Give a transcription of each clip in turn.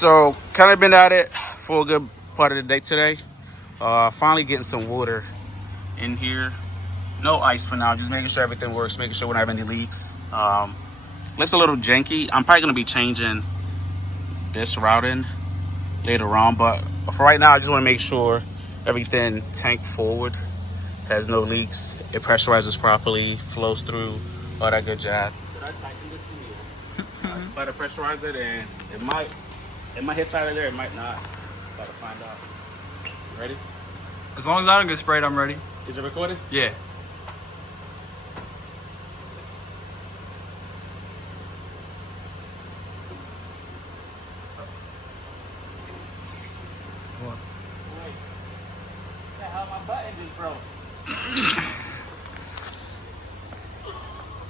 So kind of been at it for a good part of the day today. Finally getting some water in here. No ice for now, just making sure everything works, making sure we don't have any leaks. Looks a little janky. I'm probably gonna be changing this routing later on, but for right now I just want to make sure everything tank forward, has no leaks, it pressurizes properly, flows through, all that good jazz. Should I tighten this in here? Try to pressurize it, and it might hit side of there, it might not. Got to find out. You ready? As long as I don't get sprayed, I'm ready. Is it recorded? Yeah. Wait. The hell, my button just broke.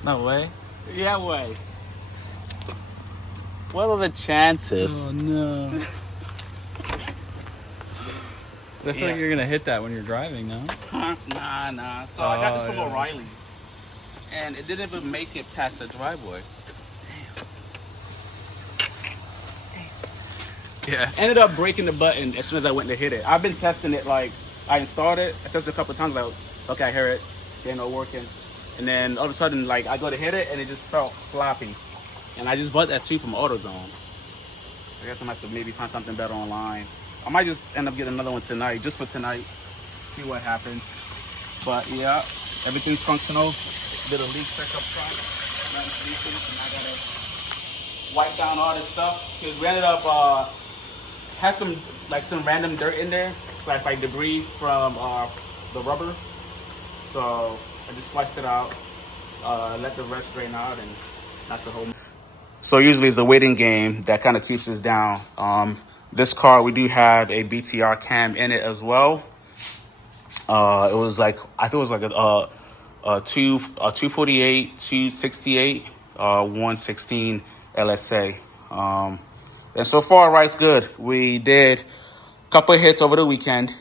No way. Yeah, way. What are the chances? Oh no. I feel like you're gonna hit that when you're driving, no? Nah. So I got this from O'Reilly's, and it didn't even make it past the driveway. Damn. Yeah. Ended up breaking the button as soon as I went to hit it. I've been testing it, like I installed it. I tested it a couple of times, like okay, I hear it, they're not working, and then all of a sudden, like I go to hit it, and it just felt floppy. And I just bought that too from AutoZone. I guess I'm gonna have to maybe find something better online. I might just end up getting another one tonight, just for tonight. See what happens. But yeah, everything's functional. Did a leak check up front. Nothing's leaking, and I gotta wipe down all this stuff because we ended up had some random dirt in there, slash like debris from the rubber. So I just flushed it out, let the rest drain out, and that's the whole. So usually it's a waiting game that kind of keeps us down. This car, we do have a BTR cam in it as well. It was like, I thought it was like a 248, 268, 116 LSA. And so far, right's good. We did a couple of hits over the weekend.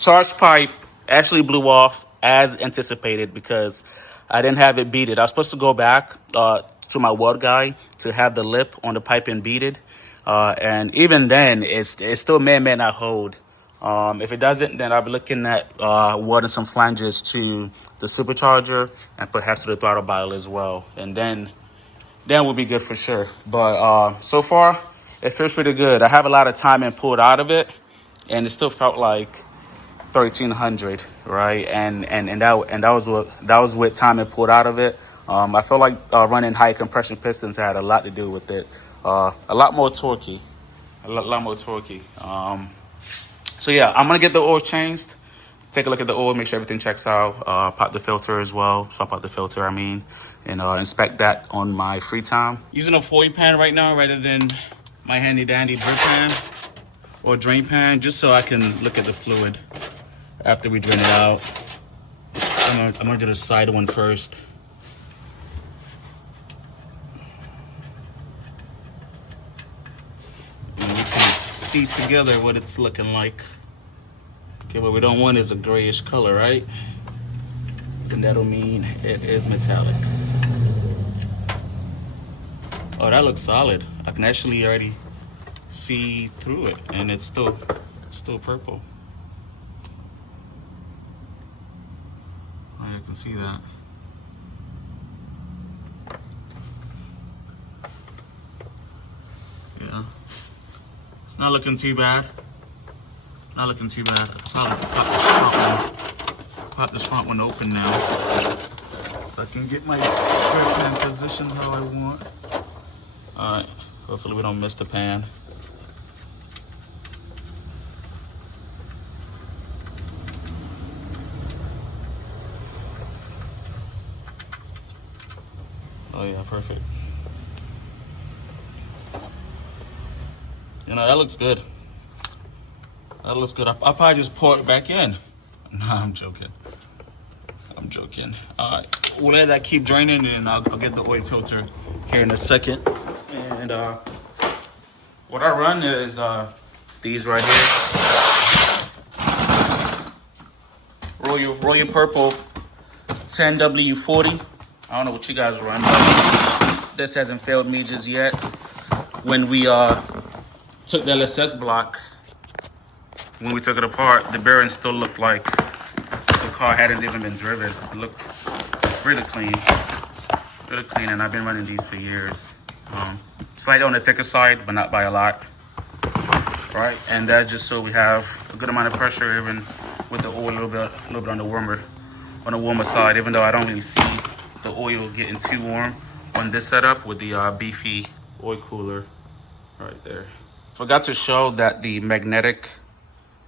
Charge pipe actually blew off as anticipated because I didn't have it beaded. I was supposed to go back to my weld guy to have the lip on the pipe and beaded. And even then, it still may not hold. If it doesn't, then I'll be looking at welding some flanges to the supercharger and perhaps to the throttle bottle as well. And then we'll be good for sure. But so far, it feels pretty good. I have a lot of time and pulled out of it, and it still felt like 1300, right? And that was with time and pulled out of it. I feel like running high compression pistons had a lot to do with it. A lot more torquey. So yeah, I'm gonna get the oil changed. Take a look at the oil, make sure everything checks out. Pop the filter as well. Swap out the filter, and inspect that on my free time. Using a foil pan right now rather than my handy dandy drip pan or drain pan, just so I can look at the fluid after we drain it out. I'm gonna do the side one first. And we can see together what it's looking like. Okay, what we don't want is a grayish color, right? And that'll mean it is metallic. Oh, that looks solid. I can actually already see through it, and it's still purple. Oh, you can see that. Yeah, it's not looking too bad. I could probably pop this front one open now, so I can get my drip pan positioned how I want. All right, hopefully we don't miss the pan. Oh yeah, perfect. That looks good. I'll probably just pour it back in. Nah, I'm joking. All right, we'll let that keep draining, and I'll get the oil filter here in a second. And what I run is It's these right here. Royal Purple 10W40. I don't know what you guys run, but this hasn't failed me just yet. When we took the LSX block, when we took it apart, the bearings still looked like the car hadn't even been driven. It looked really clean, and I've been running these for years. Slightly on the thicker side, but not by a lot. Right, and that just so we have a good amount of pressure, even with the oil a little bit on the warmer side. Even though I don't really see the oil getting too warm on this setup with the beefy oil cooler right there. Forgot to show that the magnetic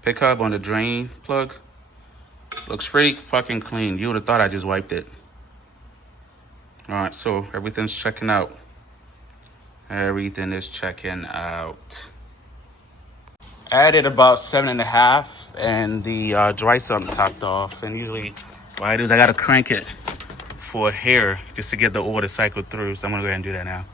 pickup on the drain plug looks pretty fucking clean. You would have thought I just wiped it. All right, so everything's checking out. Everything is checking out. Added about 7.5, and the dry sump topped off. And usually what I do is I gotta crank it for hair just to get the oil to cycle through. So I'm gonna go ahead and do that now.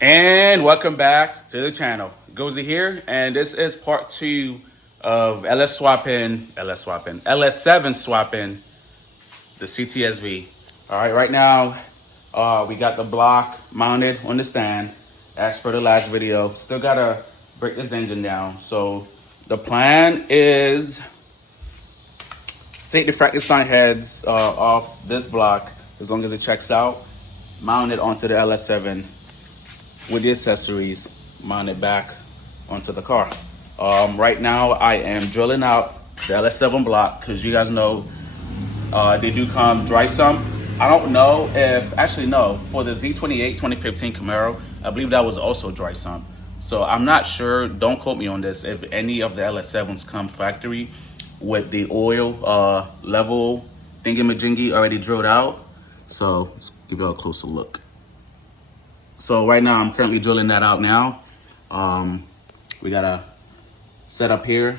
And welcome back to the channel. Gozy here, and this is part 2 of LS7 swapping the CTS-V. All right, right now we got the block mounted on the stand as per the last video. Still gotta break this engine down. So the plan is take the Frankenstein heads off this block as long as it checks out, mount it onto the LS7 with the accessories, mount it back onto the car. Right now I am drilling out the LS7 block because you guys know they do come dry sump. I don't know if, actually no, for the Z28 2015 Camaro, I believe that was also dry sump. So I'm not sure, don't quote me on this, if any of the LS7s come factory with the oil level thingamajiggy already drilled out. So let's give you a closer look. So right now I'm currently drilling that out now. We got a setup here,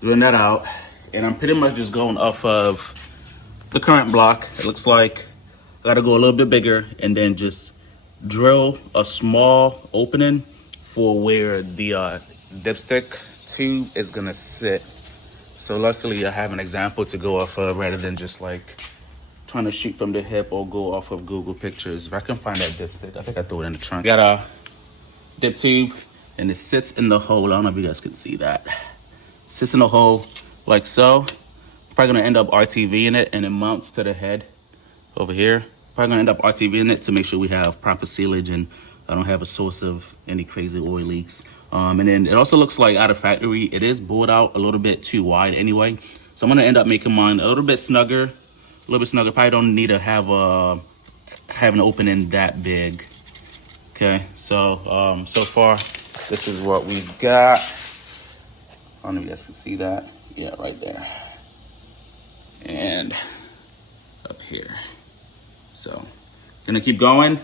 drilling that out, and I'm pretty much just going off of the current block. It looks like I gotta go a little bit bigger and then just drill a small opening for where the dipstick tube is gonna sit. So luckily I have an example to go off of rather than just like trying to shoot from the hip or go off of Google Pictures. If I can find that dipstick, I think I threw it in the trunk. Got a dip tube and it sits in the hole. I don't know if you guys can see that. Sits in the hole like so. Probably gonna end up RTVing it, and it mounts to the head over here. Probably gonna end up RTVing it to make sure we have proper sealage and I don't have a source of any crazy oil leaks. And then it also looks like out of factory, it is bored out a little bit too wide anyway. So I'm gonna end up making mine a little bit snugger. Probably don't need to have an opening that big. Okay, so so far this is what we've got. I don't know if you guys can see that. Yeah, right there. And up here. So gonna keep going,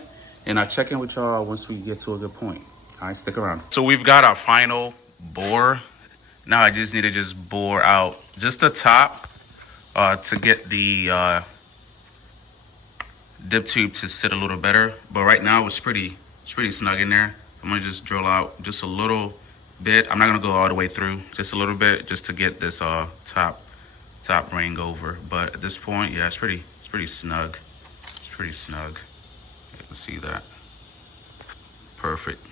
and I'll check in with y'all once we get to a good point. All right, stick around. So we've got our final bore. Now I just need to just bore out just the top to get the dip tube to sit a little better. But right now it's pretty snug in there. I'm gonna just drill out just a little bit. I'm not gonna go all the way through, just a little bit, just to get this top ring over. But at this point, yeah, it's pretty snug. It's pretty snug. You can see that. Perfect.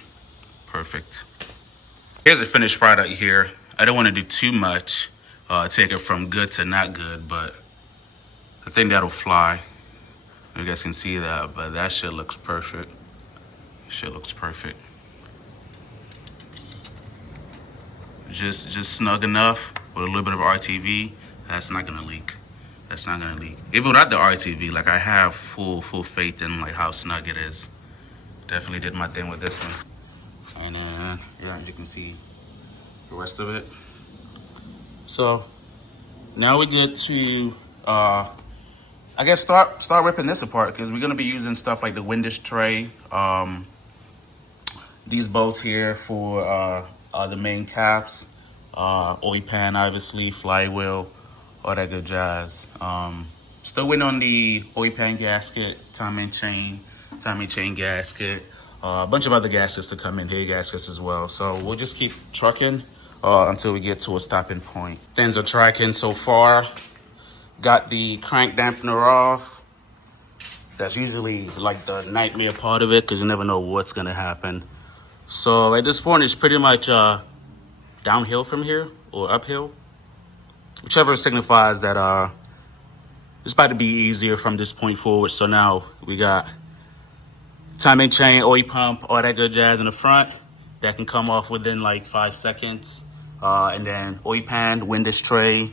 Here's a finished product here. I don't want to do too much, take it from good to not good, but I think that'll fly. You guys can see that, but that shit looks perfect. Just snug enough with a little bit of RTV. That's not gonna leak. That's not gonna leak. Even without the RTV, like I have full faith in like how snug it is. Definitely did my thing with this one. And then yeah, as you can see the rest of it. So now we get to I guess start ripping this apart, because we're gonna be using stuff like the windish tray, these bolts here for the main caps, oil pan, obviously, flywheel, all that good jazz. Still waiting on the oil pan gasket, timing chain gasket, a bunch of other gaskets to come in, here gaskets as well. So we'll just keep trucking until we get to a stopping point. Things are tracking so far. Got the crank dampener off. That's usually like the nightmare part of it, because you never know what's gonna happen. So at this point, it's pretty much downhill from here, or uphill, whichever signifies that it's about to be easier from this point forward. So now we got timing chain, oil pump, all that good jazz in the front that can come off within like 5 seconds, and then oil pan, windish tray,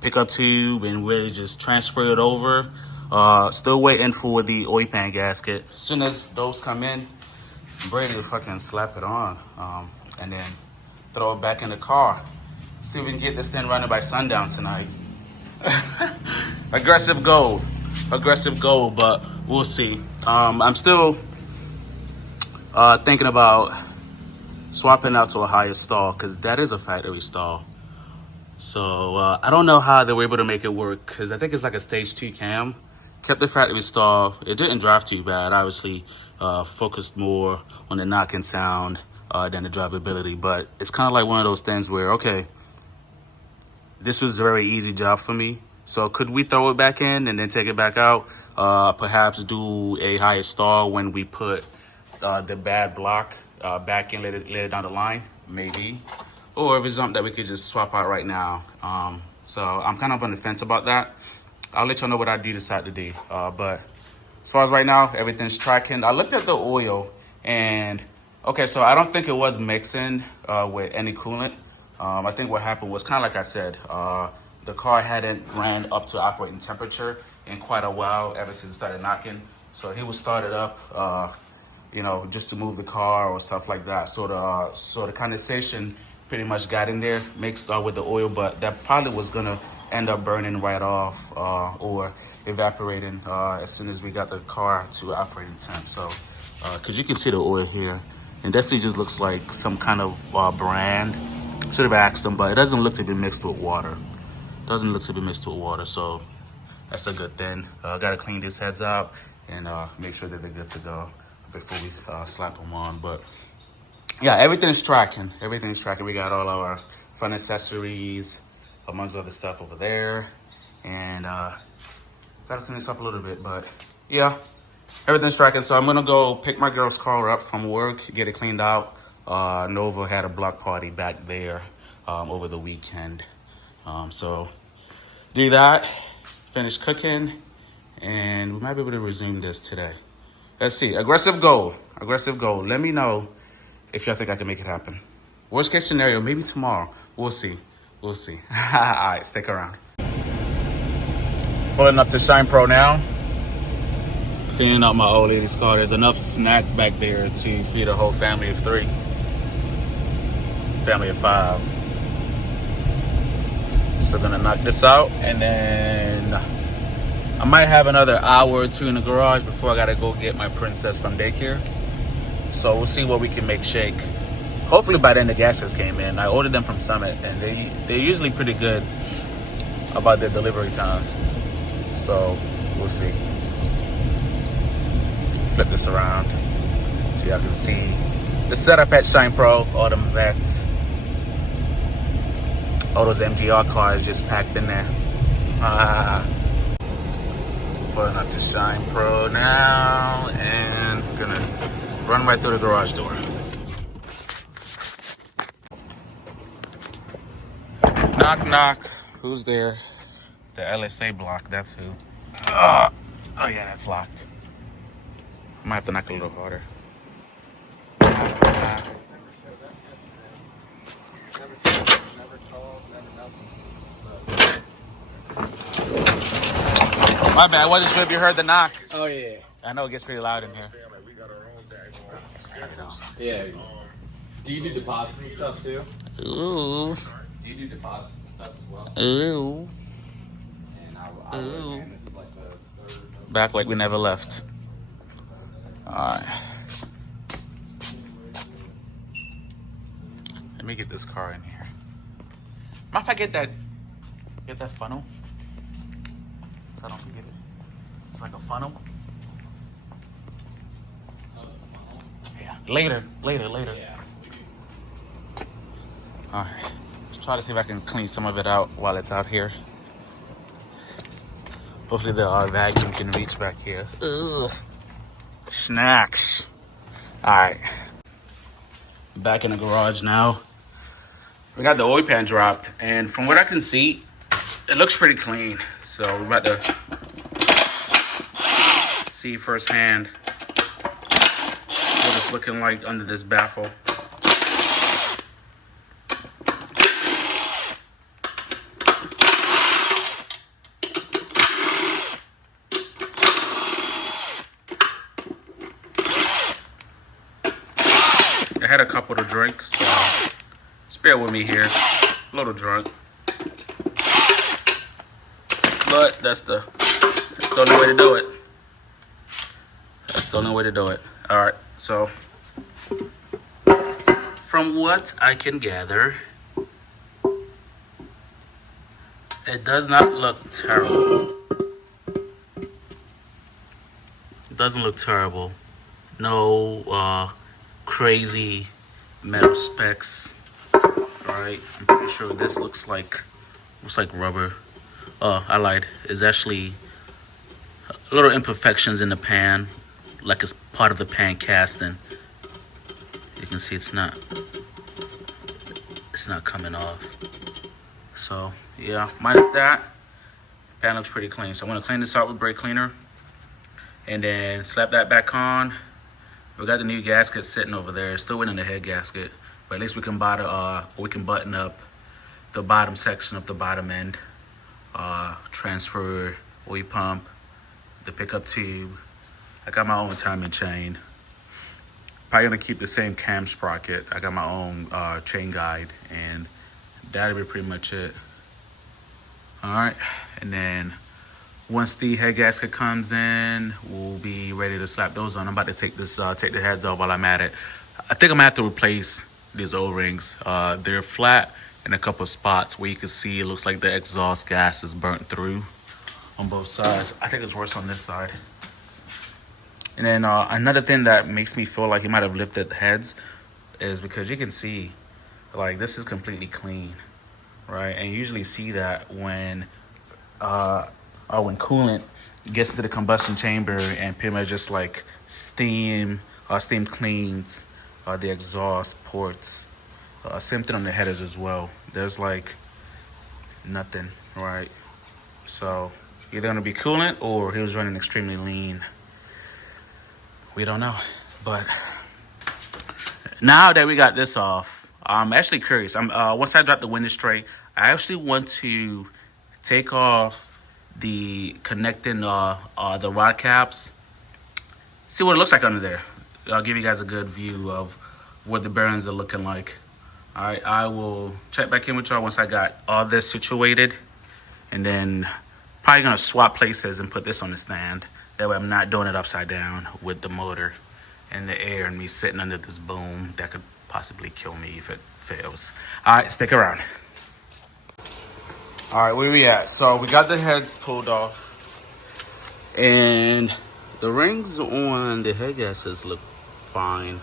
pickup tube, and really just transfer it over. Still waiting for the oil pan gasket. As soon as those come in, Brady will fucking slap it on, and then throw it back in the car. See if we can get this thing running by sundown tonight. Aggressive goal, but we'll see. I'm still thinking about swapping out to a higher stall, because that is a factory stall. So I don't know how they were able to make it work, because I think it's like a stage 2 cam. Kept the factory stall. It didn't drive too bad. Obviously, focused more on the knocking sound than the drivability. But it's kind of like one of those things where, okay, this was a very easy job for me. So could we throw it back in and then take it back out? Perhaps do a higher stall when we put the bad block back in later down the line? Maybe. Or if it's something that we could just swap out right now. So I'm kind of on the fence about that. I'll let y'all know what I do decide to do. But as far as right now, everything's tracking. I looked at the oil, and okay, so I don't think it was mixing with any coolant. I think what happened was kind of like I said, the car hadn't ran up to operating temperature in quite a while, ever since it started knocking. So he was started up, you know, just to move the car or stuff like that. So the condensation pretty much got in there, mixed with the oil, but that probably was gonna end up burning right off or evaporating as soon as we got the car to operating temp. So, because you can see the oil here, it definitely just looks like some kind of brand. Should have asked them, but it doesn't look to be mixed with water. So that's a good thing. Gotta clean these heads out and make sure that they're good to go before we slap them on. But yeah, everything's tracking. We got all our fun accessories, amongst other stuff over there, and gotta clean this up a little bit. But yeah, everything's tracking. So I'm gonna go pick my girl's car up from work, get it cleaned out. Nova had a block party back there over the weekend, so do that, finish cooking, and we might be able to resume this today. Let's see. Aggressive goal. Let me know if y'all think I can make it happen. Worst case scenario, maybe tomorrow. We'll see. All right, stick around. Pulling up to Shine Pro now. Cleaning out my old lady's car. There's enough snacks back there to feed a whole family of 3. Family of 5. So gonna knock this out, and then I might have another hour or 2 in the garage before I gotta go get my princess from daycare. So we'll see what we can make shake. Hopefully by then the gaskets came in. I ordered them from Summit, and they're usually pretty good about their delivery times. So we'll see. Flip this around so y'all can see the setup at Shine Pro. All them vets, all those MGR cars just packed in there. Pulling up to Shine Pro now, and gonna run right through the garage door. Knock, knock. Who's there? The LSA block, that's who. Oh yeah, that's locked. I might have to knock a little harder. My bad. Wasn't sure if you heard the knock. Oh yeah. I know it gets pretty loud in here. Yeah. Do you do deposits and stuff too? Ooh. Do you do deposits and stuff as well? Ooh. And Ooh. manage like the third. Back like we never left. Alright. Let me get this car in here. Mind if I get that funnel? So I don't forget it. It's like a funnel. Yeah. Later. Yeah. Alright. Let's try to see if I can clean some of it out while it's out here. Hopefully the vacuum can reach back here. Ugh. Snacks. Alright. Back in the garage now. We got the oil pan dropped, and from what I can see, it looks pretty clean. So we're about to see firsthand what it's looking like under this baffle. I had a couple to drink, so just bear with me here. A little drunk. But that's the only way to do it. That's the only way to do it. Alright, so from what I can gather, it does not look terrible. It doesn't look terrible. No crazy metal specs. Alright, I'm pretty sure this looks like rubber. Oh, I lied. It's actually little imperfections in the pan, like it's part of the pan casting. You can see it's not coming off. So yeah, minus that, pan looks pretty clean. So I'm gonna clean this out with brake cleaner and then slap that back on. We got the new gasket sitting over there. It's still waiting on the head gasket, but at least we can button up the bottom section of the bottom end. Transfer oil pump, the pickup tube. I got my own timing chain. Probably gonna keep the same cam sprocket. I got my own chain guide, and that'll be pretty much it. All right, and then once the head gasket comes in, we'll be ready to slap those on. I'm about to take the heads off while I'm at it. I think I'm gonna have to replace these O-rings. They're flat in a couple of spots where you can see it looks like the exhaust gas is burnt through on both sides. I think it's worse on this side. And then another thing that makes me feel like he might have lifted heads is because you can see, like, this is completely clean, right? And you usually see that when coolant gets to the combustion chamber and pretty much just like steam cleans the exhaust ports. Same thing on the headers as well. There's like nothing, right? So either gonna be coolant or he was running extremely lean. We don't know. But now that we got this off, I'm actually curious. Once I drop the window straight, I actually want to take off the connecting the rod caps, see what it looks like under there. I'll give you guys a good view of what the bearings are looking like. All right, I will check back in with y'all once I got all this situated, and then probably gonna swap places and put this on the stand. That way I'm not doing it upside down with the motor in the air and me sitting under this boom that could possibly kill me if it fails. All right, stick around. All right, where we at? So we got the heads pulled off, and the rings on the head gaskets look fine.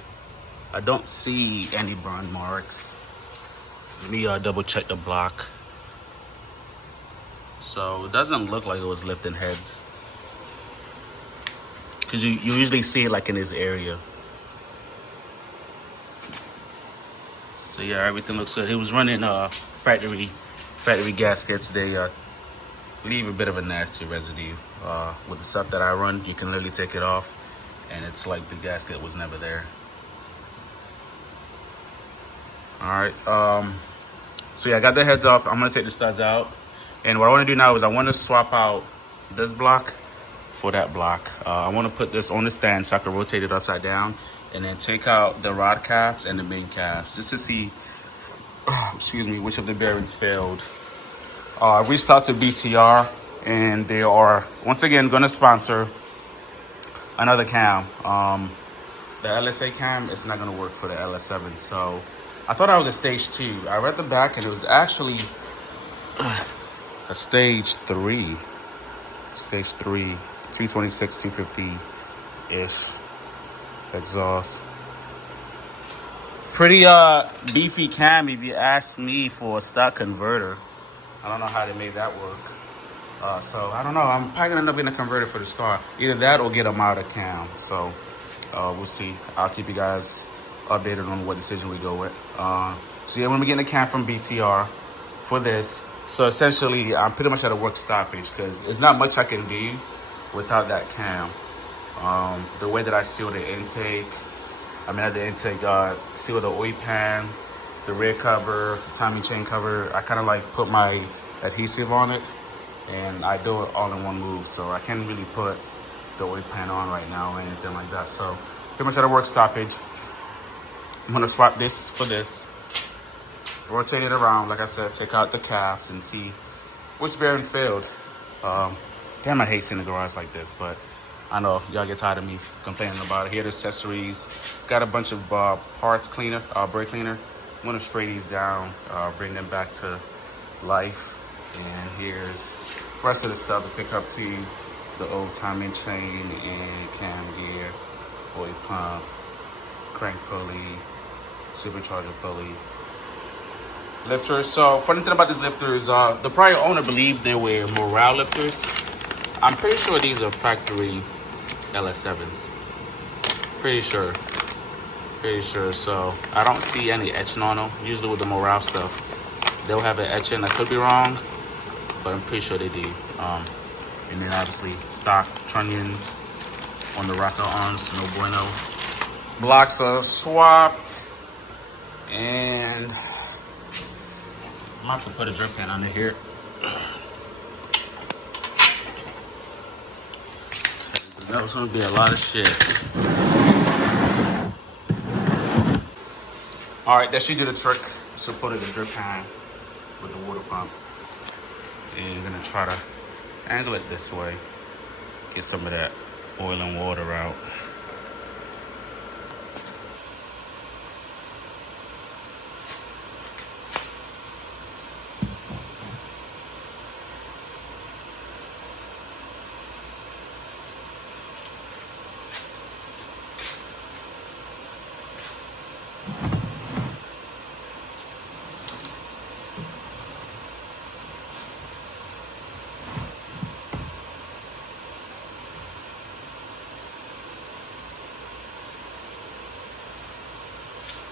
I don't see any burn marks. Let me double check the block. So it doesn't look like it was lifting heads, because you usually see it like in this area. So yeah, everything looks good. He was running factory gaskets. They leave a bit of a nasty residue. With the stuff that I run, you can literally take it off and it's like the gasket was never there. All right, so yeah, I got the heads off. I'm gonna take the studs out, and what I want to do now is I want to swap out this block for that block. I want to put this on the stand so I can rotate it upside down and then take out the rod caps and the main caps just to see, excuse me, which of the bearings failed. I reached out to BTR and they are once again going to sponsor another cam. The LSA cam is not going to work for the LS7. So I thought I was a stage 2. I read the back and it was actually a stage 3. Stage 3, 226, 250-ish exhaust. Pretty beefy cam if you ask me for a stock converter. I don't know how they made that work. So I don't know. I'm probably gonna end up getting a converter for this car. Either that or get a modded cam. So we'll see. I'll keep you guys updated on what decision we go with. So yeah, we're gonna be getting a cam from BTR for this. So essentially, I'm pretty much at a work stoppage because there's not much I can do without that cam. The way that I seal the intake, at the intake, seal the oil pan, the rear cover, timing chain cover, I kind of like put my adhesive on it and I do it all in one move. So I can't really put the oil pan on right now or anything like that. So pretty much at a work stoppage. I'm gonna swap this for this. Rotate it around, like I said, take out the caps and see which bearing failed. Damn, I hate seeing the garage like this, but I know y'all get tired of me complaining about it. Here are the accessories. Got a bunch of parts cleaner, brake cleaner. I'm gonna spray these down, bring them back to life. And here's the rest of the stuff to pick up too. The old timing chain and cam gear, oil pump, crank pulley, supercharger pulley. Lifters. So funny thing about these lifters, the prior owner believed they were morale lifters. I'm pretty sure these are factory LS7s. Pretty sure. So I don't see any etching on them. Usually with the morale stuff, they'll have an etching. I could be wrong, but I'm pretty sure they do. And then obviously stock trunnions on the rocker arms, no bueno. Blocks are swapped, and I'm gonna have to put a drip pan under here. That was gonna be a lot of shit. All right, that should do the trick. Supported the drip pan with the water pump. And I'm gonna try to angle it this way. Get some of that oil and water out.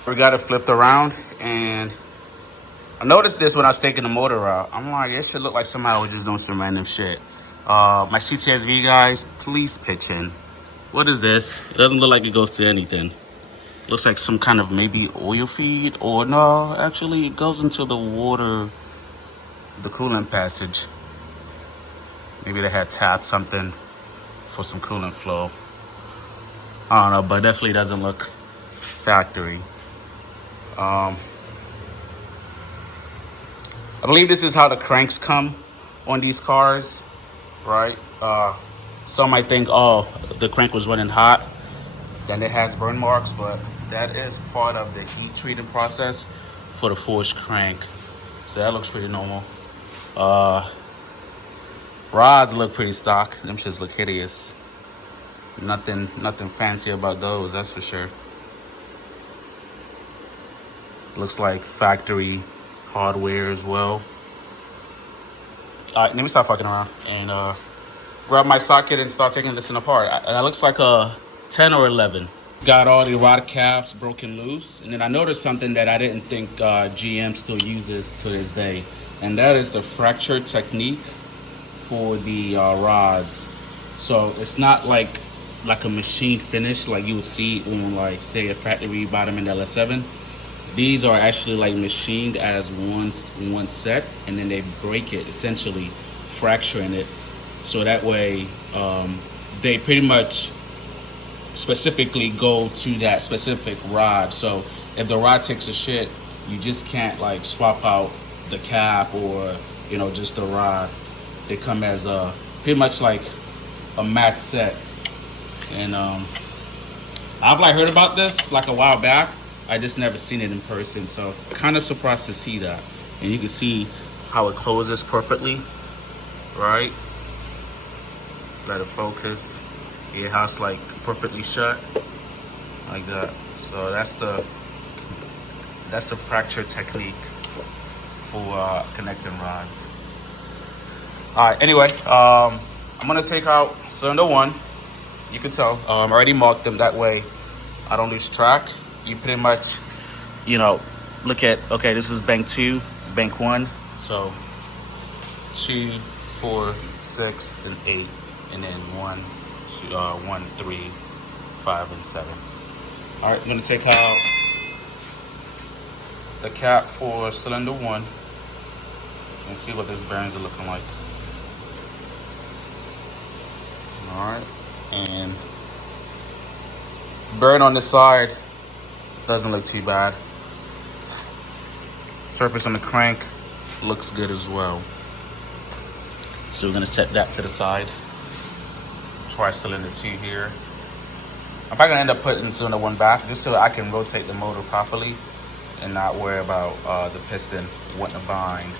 We got it flipped around, and I noticed this when I was taking the motor out. I'm like, it should look like somebody was just doing some random shit. My CTS-V guys, please pitch in. What is this? It doesn't look like it goes to anything. Looks like some kind of maybe oil feed, or no, actually it goes into the water, the coolant passage. Maybe they had tapped something for some coolant flow. I don't know, but definitely doesn't look factory. I believe this is how the cranks come on these cars, right? Some might think, oh, the crank was running hot, then it has burn marks, but that is part of the heat treating process for the forged crank. So that looks pretty normal. Rods look pretty stock. Them shits look hideous. Nothing fancy about those, that's for sure. Looks like factory hardware as well. All right, let me stop fucking around and grab my socket and start taking this apart. That looks like a 10 or 11. Got all the rod caps broken loose, and then I noticed something that I didn't think GM still uses to this day, and that is the fracture technique for the rods. So it's not like a machine finish like you would see on, like, say, a factory bottom in the LS7. These are actually like machined as one set, and then they break it, essentially fracturing it, so that way they pretty much specifically go to that specific rod. So if the rod takes a shit, you just can't like swap out the cap or just the rod. They come as a pretty much like a match set. And I've like heard about this like a while back. I just never seen it in person, so kind of surprised to see that. And you can see how it closes perfectly, right? Let it focus. It has like perfectly shut like that. So that's the fracture technique for connecting rods. All right, anyway, I'm gonna take out cylinder 1. You can tell I already marked them, that way I don't lose track. You pretty much look at, okay, this is bank 2, bank 1, so 2, 4, 6, and 8, and then 1, 3, 5, and 7. All right, I'm gonna take out the cap for cylinder 1 and see what these bearings are looking like. All right, and bearing on this side doesn't look too bad. Surface on the crank looks good as well. So we're gonna set that to the side. Try cylinder 2 here. I'm probably gonna end up putting cylinder 1 back just so I can rotate the motor properly and not worry about the piston wanting to bind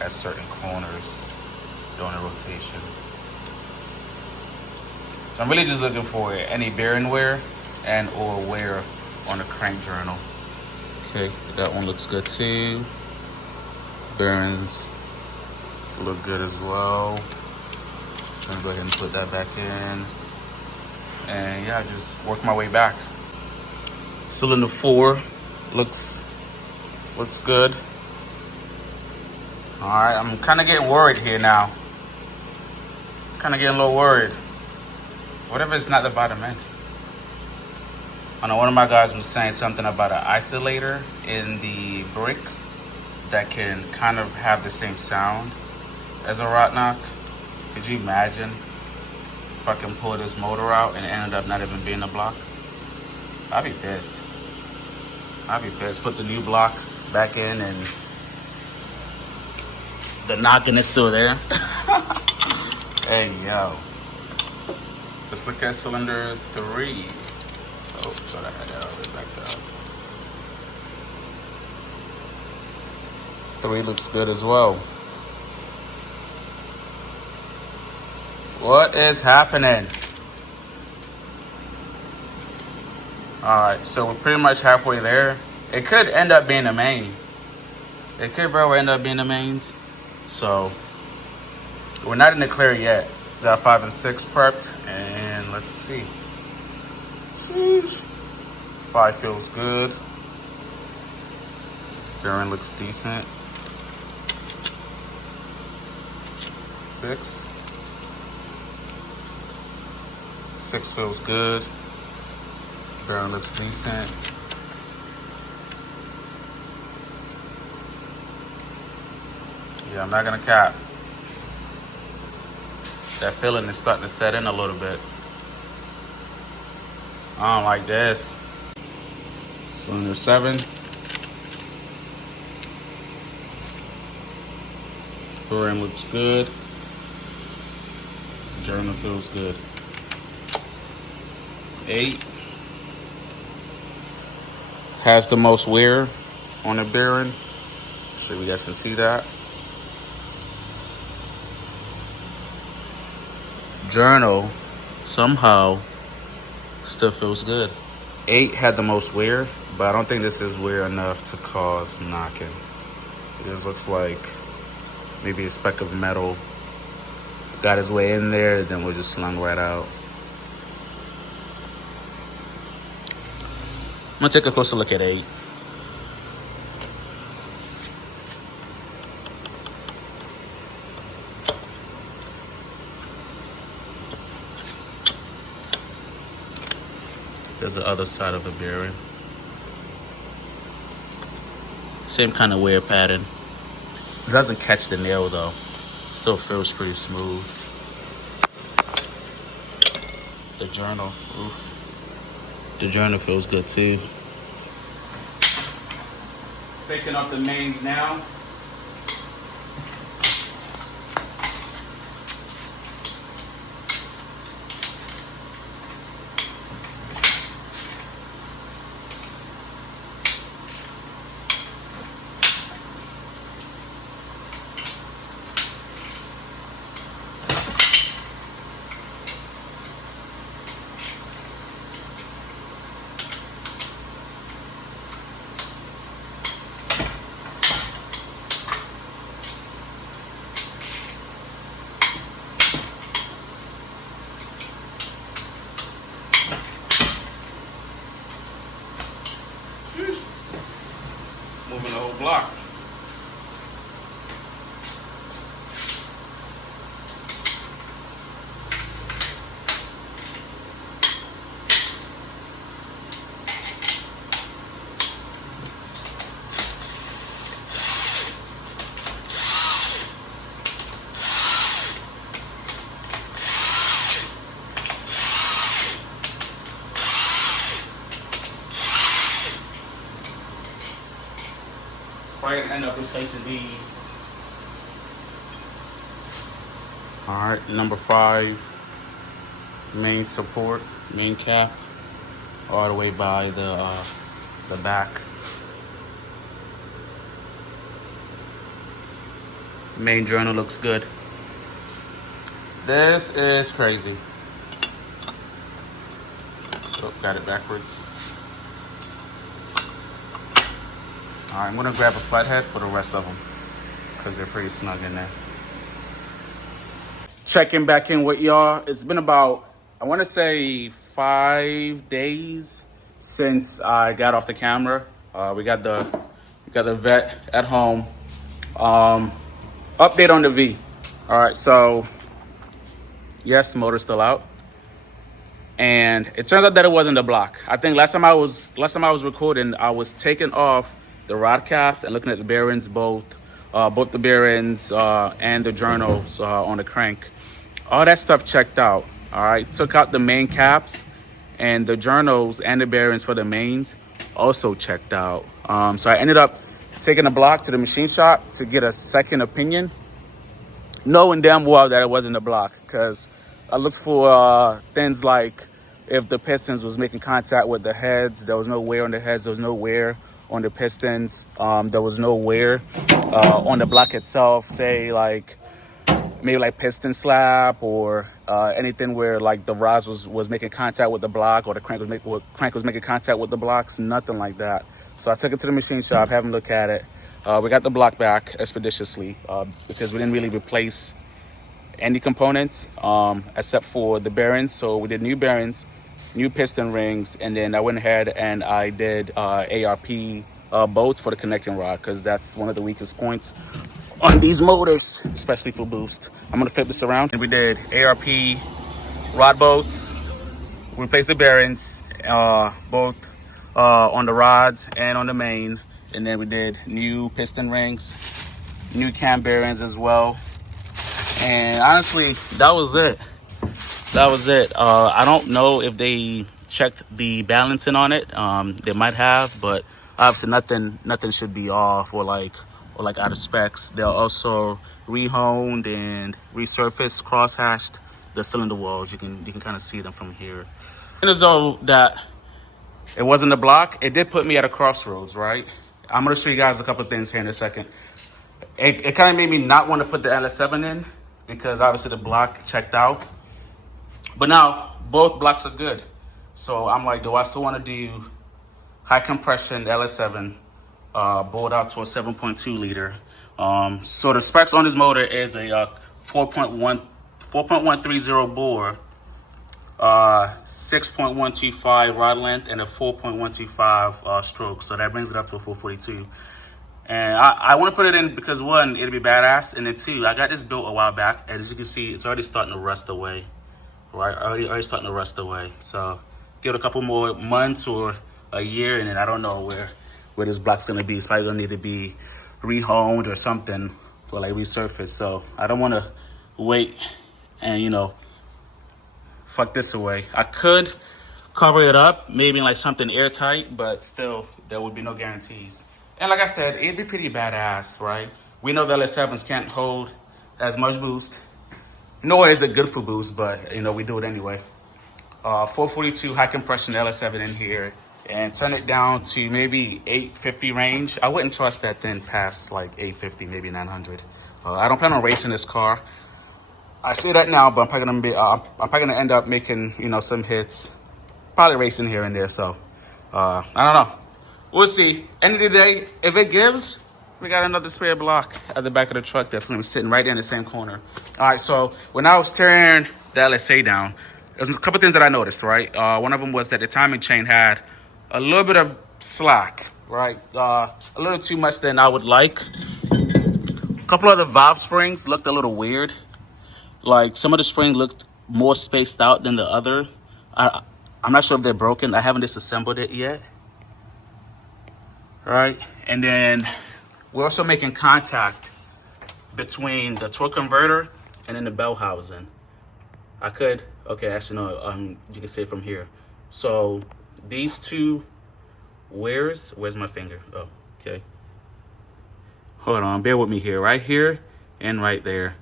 at certain corners during the rotation. So I'm really just looking for any bearing wear and or wear on the crank journal. Okay, that one looks good too. Bearings look good as well. I'm gonna go ahead and put that back in. And yeah, just work my way back. Cylinder 4 looks good. All right, I'm kind of getting worried here now. Kind of getting a little worried. What if it's not the bottom end? I know one of my guys was saying something about an isolator in the brick that can kind of have the same sound as a rod knock. Could you imagine if I can pull this motor out and it ended up not even being a block? I'd be pissed. Put the new block back in and the knocking is still there. Hey, yo. Let's look at cylinder 3. Oh, sorry, I had that all the way back up. 3 looks good as well. What is happening? Alright, so we're pretty much halfway there. It could end up being the main. It could very well end up being the mains. So, we're not in the clear yet. Got 5 and 6 prepped, and let's see. Sheesh. 5 feels good. Bearing looks decent. 6 feels good. Bearing looks decent. Yeah, I'm not gonna cap. That feeling is starting to set in a little bit. I don't like this. Cylinder 7. Bearing looks good. Journal feels good. 8 has the most wear on the bearing. So you guys can see that. Journal somehow still feels good. 8 had the most wear, but I don't think this is wear enough to cause knocking. This looks like maybe a speck of metal got his way in there, then was just slung right out. I'm gonna take a closer look at 8. There's the other side of the bearing. Same kind of wear pattern. It doesn't catch the nail though. Still feels pretty smooth. The journal. Oof. The journal feels good too. Taking off the mains now. Moving the whole block. Probably gonna end up replacing these. Alright, number 5, main support, main cap, all the way by the back. Main journal looks good. This is crazy. Oh, got it backwards. Alright, I'm gonna grab a flathead for the rest of them because they're pretty snug in there. Checking back in with y'all. It's been about, I want to say 5 days since I got off the camera. We got the vet at home. Update on the V. All right, so yes, the motor's still out, and it turns out that it wasn't the block. I think last time I was recording, I was taking off the rod caps and looking at the bearings, both the bearings and the journals on the crank. All that stuff checked out. All right, took out the main caps, and the journals and the bearings for the mains also checked out. So I ended up taking the block to the machine shop to get a second opinion, knowing damn well that it wasn't the block, because I looked for things like if the pistons was making contact with the heads. There was no wear on the heads. There was no wear on the pistons. There was no wear on the block itself. Say like maybe like piston slap or anything where like the rods was making contact with the block, or the crank was making contact with the blocks. Nothing like that. So I took it to the machine shop, have them look at it. We got the block back expeditiously because we didn't really replace any components except for the bearings. So we did new bearings, new piston rings, and then I went ahead and I did ARP bolts for the connecting rod, because that's one of the weakest points on these motors, especially for boost. I'm gonna flip this around. And we did ARP rod bolts, replaced the bearings, both on the rods and on the main. And then we did new piston rings, new cam bearings as well. And honestly, that was it. That was it. I don't know if they checked the balancing on it. They might have, but obviously nothing should be off or like out of specs. They'll also rehoned and resurfaced, cross-hatched the cylinder walls. You can kind of see them from here. And as though that it wasn't a block, it did put me at a crossroads, right? I'm gonna show you guys a couple of things here in a second. It kind of made me not want to put the LS7 in, because obviously the block checked out. But now both blocks are good. So I'm like, do I still want to do high compression LS7, bolt out to a 7.2 liter? So the specs on this motor is a 4.130 bore, 6.125 rod length, and a 4.125 stroke. So that brings it up to a 442. And I want to put it in because, one, it'll be badass, and then two, I got this built a while back, and as you can see, it's already starting to rust away. Right, already starting to rust away. So give it a couple more months or a year, and then I don't know where this block's gonna be. It's probably gonna need to be rehoned or something, or like resurfaced. So I don't want to wait and fuck this away. I could cover it up, maybe like something airtight, but still, there would be no guarantees. And like I said, it'd be pretty badass, right? We know the LS7s can't hold as much boost. Nor is it good for boost, but you know, we do it anyway. 442 high compression LS7 in here, and turn it down to maybe 850 range. I wouldn't trust that thing past like 850, maybe 900. I don't plan on racing this car. I say that now, but I'm probably gonna end up making, you know, some hits, probably racing here and there. So I don't know. We'll see. End of the day, if it gives, we got another spare block at the back of the truck that's gonna be sitting right there in the same corner. All right. So when I was tearing the LSA down, there's a couple things that I noticed. Right. One of them was that the timing chain had a little bit of slack. Right. A little too much than I would like. A couple of the valve springs looked a little weird. Like some of the springs looked more spaced out than the other. I'm not sure if they're broken. I haven't disassembled it yet. All right. And then we're also making contact between the torque converter and then the bell housing. Okay, actually no, you can see it from here. So these two where's my finger? Oh, okay. Hold on, bear with me here. Right here and right there.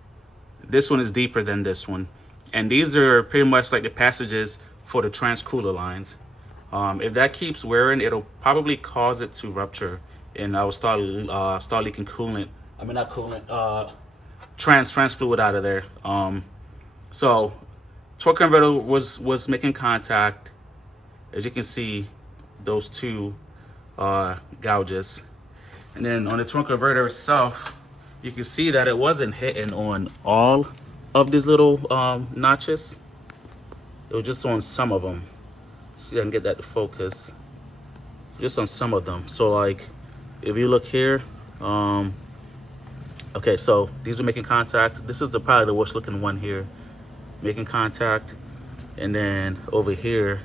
This one is deeper than this one. And these are pretty much like the passages for the transcooler lines. If that keeps wearing, it'll probably cause it to rupture, and I will start leaking coolant. I mean, not coolant, trans fluid out of there. So torque converter was making contact. As you can see, those two gouges. And then on the torque converter itself, you can see that it wasn't hitting on all of these little notches. It was just on some of them. See, I can get that to focus. Just on some of them. So like, if you look here, okay, so these are making contact. This is probably the worst looking one here, making contact. And then over here,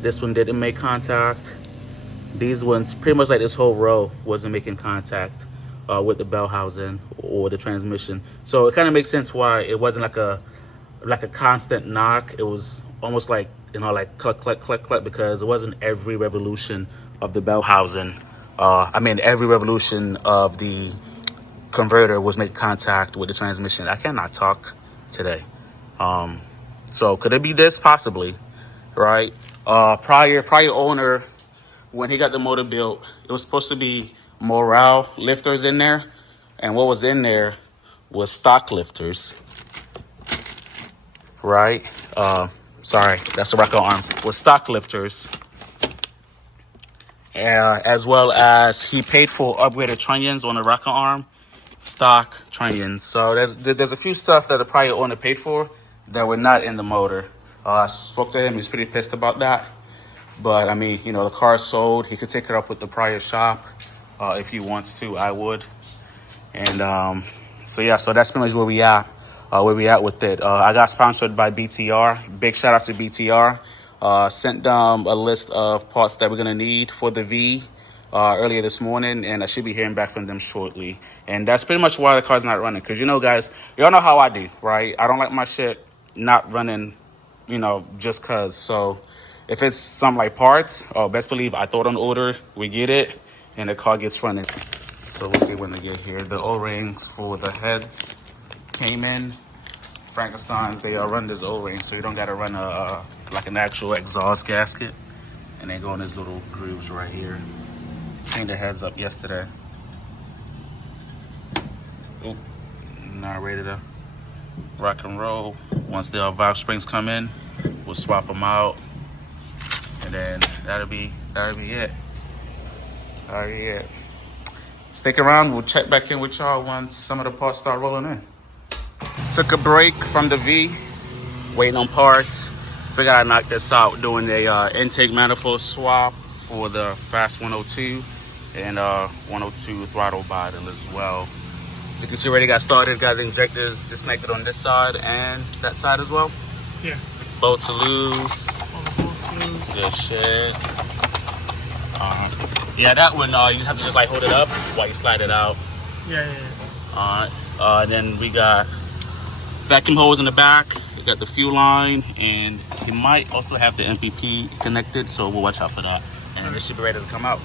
this one didn't make contact. These ones, pretty much like this whole row, wasn't making contact with the bell housing or the transmission. So it kind of makes sense why it wasn't like a constant knock. It was almost like, you know, like cluck, cluck, cluck, cluck, because it wasn't every revolution of the bell housing. Every revolution of the converter was making contact with the transmission. I cannot talk today. So could it be this? Possibly, right? Prior owner, when he got the motor built, it was supposed to be morale lifters in there, and what was in there was stock lifters, right? Sorry, that's the rocker arms, with stock lifters, as well as he paid for upgraded trunnions on the rocker arm, stock trunnions. So there's a few stuff that the prior owner paid for that were not in the motor. I spoke to him. He's pretty pissed about that. But I mean, you know, the car is sold. He could take it up with the prior shop if he wants to. I would. And so yeah, so that's pretty much where we at with it. I got sponsored by BTR. Big shout out to BTR. Sent them a list of parts that we're gonna need for the V earlier this morning, and I should be hearing back from them shortly. And that's pretty much why the car's not running. Cause you know, guys, y'all know how I do, right? I don't like my shit not running, you know, just cause. So if it's some like parts, best believe I throw it on order, we get it, and the car gets running. So we'll see when they get here. The O-rings for the heads came in. Frankenstein's, they run this O-ring, so you don't gotta run like an actual exhaust gasket. And they go in these little grooves right here. Cleaned the heads up yesterday. Oop, not ready to rock and roll. Once the valve springs come in, we'll swap them out. And then that'll be it. Stick around, we'll check back in with y'all once some of the parts start rolling in. Took a break from the V, waiting on parts. Figured I'd knock this out doing a intake manifold swap for the Fast 102 and 102 throttle bottle as well. You can see already got started, got the injectors disconnected on this side and that side as well. Yeah. Bolts are loose. Good shit. Yeah, that one you have to just like hold it up while you slide it out. Yeah. And then we got vacuum hose in the back We got the fuel line, and it might also have the MPP connected, so we'll watch out for that. And it should be ready to come out.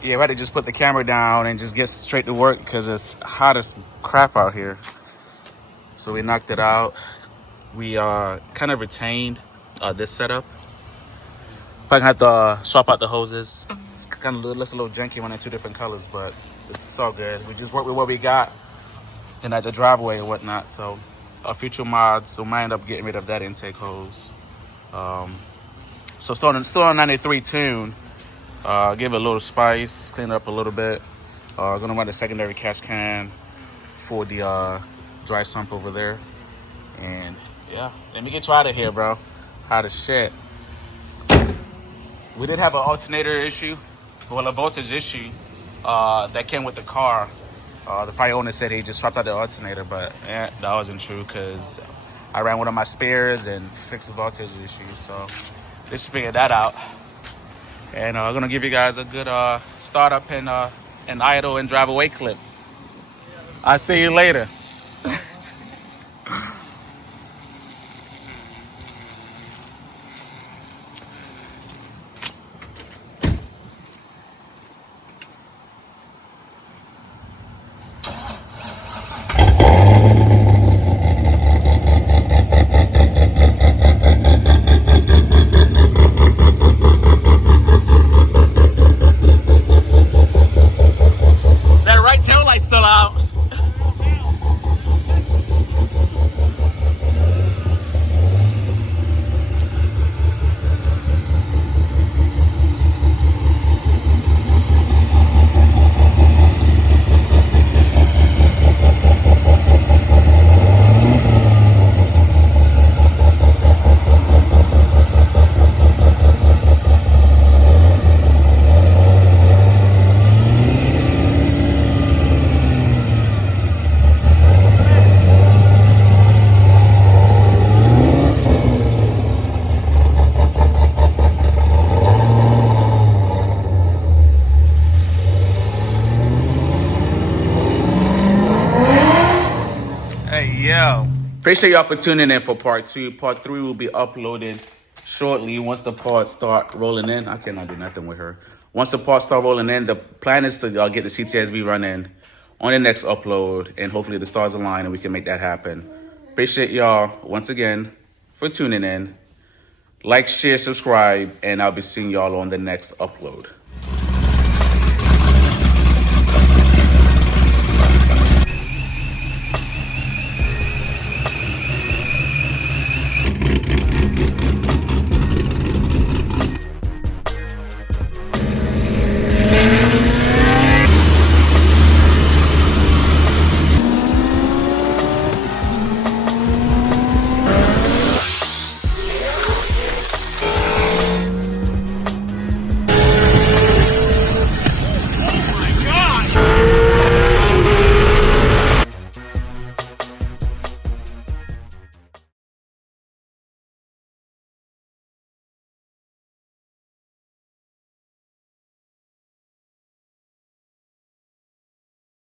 Yeah, we had to just put the camera down and just get straight to work because it's hot as crap out here. So we knocked it out. We kind of retained this setup. Probably gonna have to swap out the hoses. It's kind of looks a little janky when in two different colors, but it's all good. We just work with what we got and at the driveway and whatnot. So our future mods, we might end up getting rid of that intake hose. So still on 93 tune. Give it a little spice, clean it up a little bit. Gonna run the secondary catch can for the dry sump over there. And yeah, let me get you out of here, bro. Hot as shit. We did have an alternator issue, well, a voltage issue that came with the car. The prior owner said he just swapped out the alternator, but that wasn't true because I ran one of my spares and fixed the voltage issue. So let's figure that out. And I'm gonna give you guys a good startup and idle and drive away clip. I'll see you later. That right tail light's still out. Hey, yo. Appreciate y'all for tuning in for part 2. Part 3 will be uploaded shortly once the parts start rolling in. I cannot do nothing with her. Once the parts start rolling in, the plan is to get the CTS-V running on the next upload, and hopefully the stars align and we can make that happen. Appreciate y'all once again for tuning in. Like, share, subscribe, and I'll be seeing y'all on the next upload.